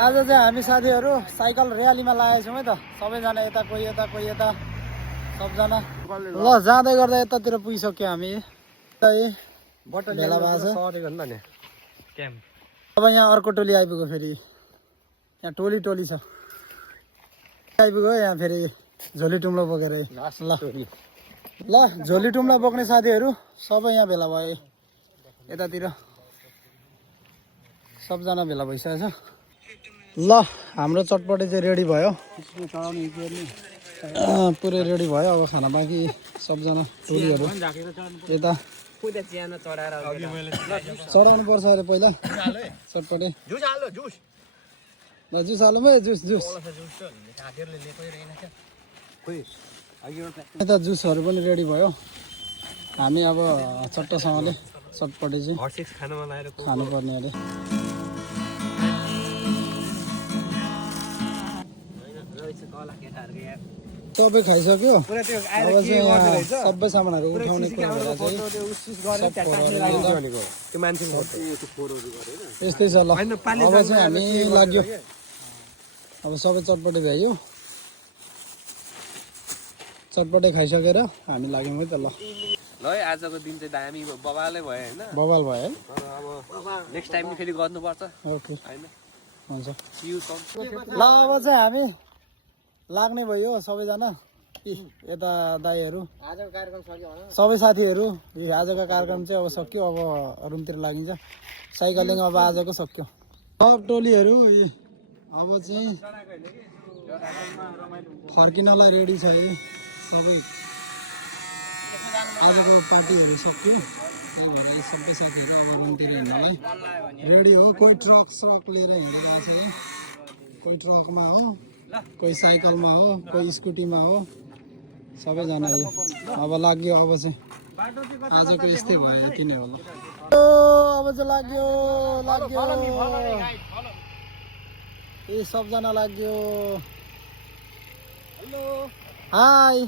आज चाहिँ हामी साथीहरू साइकल र्यालीमा लागेको छौँ है त सबैजना यता कोही यता सबजना ल जाँदै गर्दा यतातिर पुगिसक्यो हामी भेला भएको छ अब यहाँ अर्को टोली आइपुग्यो फेरि यहाँ टोली छ आइपुग्यो यहाँ फेरि झोली टुम्लो बोकेर ल झोली टुम्लो बोक्ने साथीहरू सबै यहाँ भेला भए यतातिर सबजना भेला भइसकेको छ ल हाम्रो चटपटे चाहिँ रेडी भयो पुरै रेडी भयो अब खाना बाँकी सबजना टोलीहरू यता चढाउनु पर्छ अरे पहिला चटपटे जुस हालौँ है जुस यता जुसहरू पनि रेडी भयो हामी अब चट्टसँगले चटपटे चाहिँ खानुपर्ने अरे सबै खाइसक्यो अब चाहिँ सबै सामानहरू उठाउने यस्तै छ ल अब चाहिँ हामी लाग्यो अब सबै चटपटे भ्यायो चटपटे खाइसकेर हामी लाग्यौँ है त ल आजको दिन चाहिँ दामी बवालै भयो हैन बवाल भयो है अब नेक्स्ट टाइम फेरि गर्नुपर्छ ओके हैन हुन्छ ल अब चाहिँ हामी लाग्ने भयो सबैजना यता दाइहरू सबै साथीहरू आजको कार्यक्रम चाहिँ अब सक्यो अब रुमतिर लागिन्छ साइकलिङ अब आजको सक्यो सब टोलीहरू अब चाहिँ फर्किनलाई रेडी छ है सबै आजको पार्टीहरू सक्यो त्यही भएर सबै साथीहरू अब रुमतिर हिँड्नलाई रेडी हो कोही ट्रक लिएर हिँडिरहेको छ है कोही ट्रकमा हो कोही साइकलमा हो कोही स्कुटीमा हो सबैजना यो अब लाग्यो अब चाहिँ आजको यस्तै भयो किन होला अब चाहिँ लाग्यो ए सबजना लाग्यो हाई